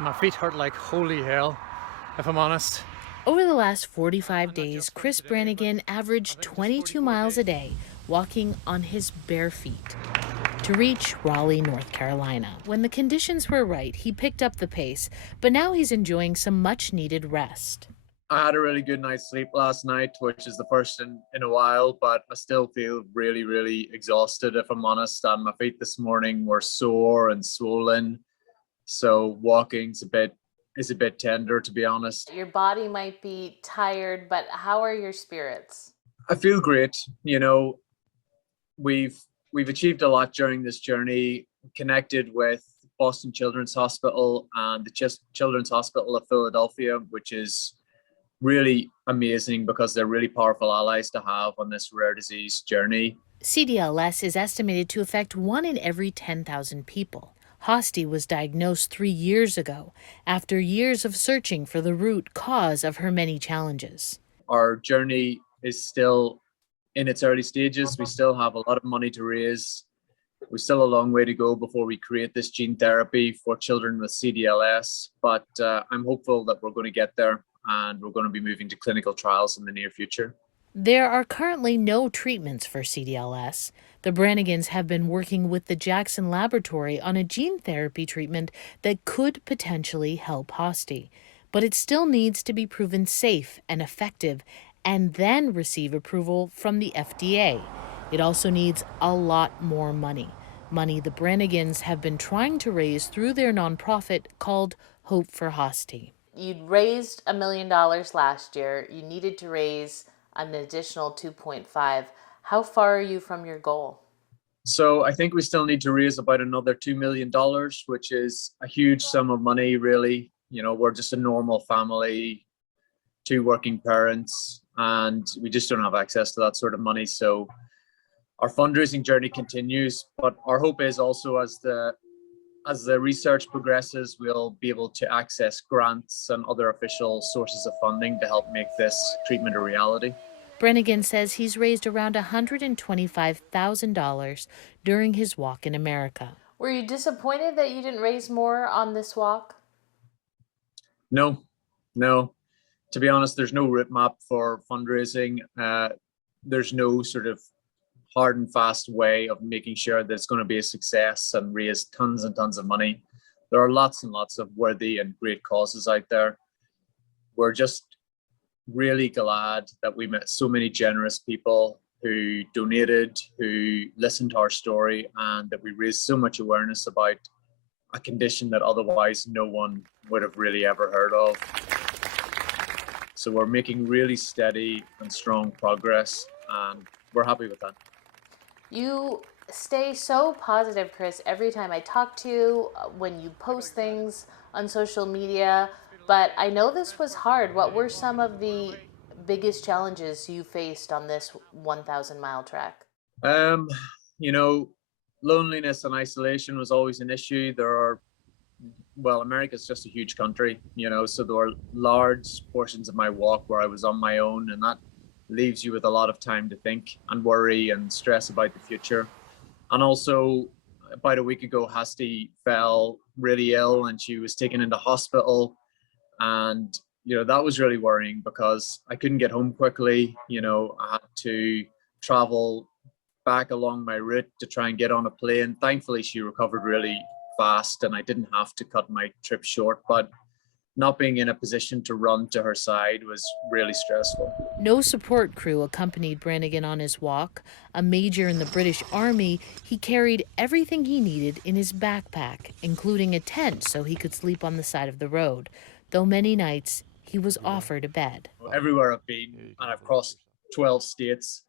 My feet hurt like holy hell, if I'm honest. Over the last 45 I'm not days, just from Chris today, but Brannigan I averaged think just 22 44 miles a days. day, walking on his bare feet to reach Raleigh, North Carolina. When the conditions were right, he picked up the pace, but now he's enjoying some much needed rest. I had a really good night's sleep last night, which is the first in a while, but I still feel really, really exhausted, if I'm honest. And my feet this morning were sore and swollen. So walking's a bit tender, to be honest. Your body might be tired, but how are your spirits? I feel great. You know, we've we've achieved a lot during this journey, connected with Boston Children's Hospital and the Children's Hospital of Philadelphia, which is really amazing because they're really powerful allies to have on this rare disease journey. CDLS is estimated to affect 1 in every 10,000 people. Hosty was diagnosed 3 years ago after years of searching for the root cause of her many challenges. Our journey is still in its early stages. We still have a lot of money to raise. We still have a long way to go before we create this gene therapy for children with CDLS, but I'm hopeful that we're going to get there and we're going to be moving to clinical trials in the near future. There are currently no treatments for CDLS. The Brannigans have been working with the Jackson Laboratory on a gene therapy treatment that could potentially help Hosty, but it still needs to be proven safe and effective and then receive approval from the FDA. It also needs a lot more money. Money the Brannigans have been trying to raise through their nonprofit called Hope for Hosty. You'd raised $1 million last year. You needed to raise an additional 2.5. How far are you from your goal? So I think we still need to raise about another $2 million, which is a huge sum of money, really. You know, we're just a normal family, two working parents, and we just don't have access to that sort of money. So our fundraising journey continues, but our hope is also as the research progresses, we'll be able to access grants and other official sources of funding to help make this treatment a reality. Brannigan says he's raised around $125,000 during his walk in America. Were you disappointed that you didn't raise more on this walk? No, no. To be honest, there's no roadmap for fundraising. There's no sort of hard and fast way of making sure that it's going to be a success and raise tons and tons of money. There are lots and lots of worthy and great causes out there. We're just really glad that we met so many generous people who donated, who listened to our story, and that we raised so much awareness about a condition that otherwise no one would have really ever heard of. So we're making really steady and strong progress, and we're happy with that. You stay so positive, Chris, every time I talk to you, when you post things on social media. But I know this was hard. What were some of the biggest challenges you faced on this 1,000-mile trek? Um, you know, loneliness and isolation was always an issue. Well, America's just a huge country, so there were large portions of my walk where I was on my own, and that leaves you with a lot of time to think and worry and stress about the future. And also, about a week ago, Hasti fell really ill and she was taken into hospital. And, that was really worrying because I couldn't get home quickly. I had to travel back along my route to try and get on a plane. Thankfully, she recovered really fast and I didn't have to cut my trip short. But not being in a position to run to her side was really stressful. No support crew accompanied Brannigan on his walk. A major in the British Army, he carried everything he needed in his backpack, including a tent so he could sleep on the side of the road, though many nights he was offered a bed. Everywhere I've been, and I've crossed 12 states,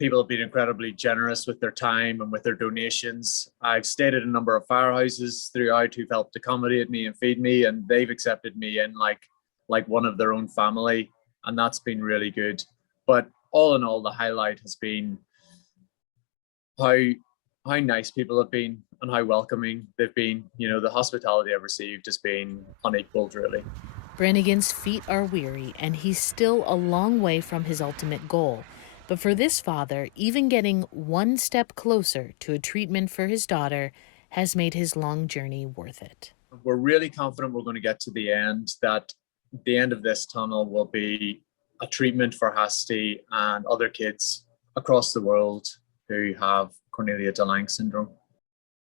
people have been incredibly generous with their time and with their donations. I've stayed at a number of firehouses throughout who've helped accommodate me and feed me, and they've accepted me in like one of their own family, and that's been really good. But all in all, the highlight has been how nice people have been and how welcoming they've been. The hospitality I've received has been unequaled, really. Brannigan's feet are weary, and he's still a long way from his ultimate goal. But for this father, even getting one step closer to a treatment for his daughter has made his long journey worth it. We're really confident we're going to get to the end, that the end of this tunnel will be a treatment for Hasty and other kids across the world who have Cornelia de Lange syndrome.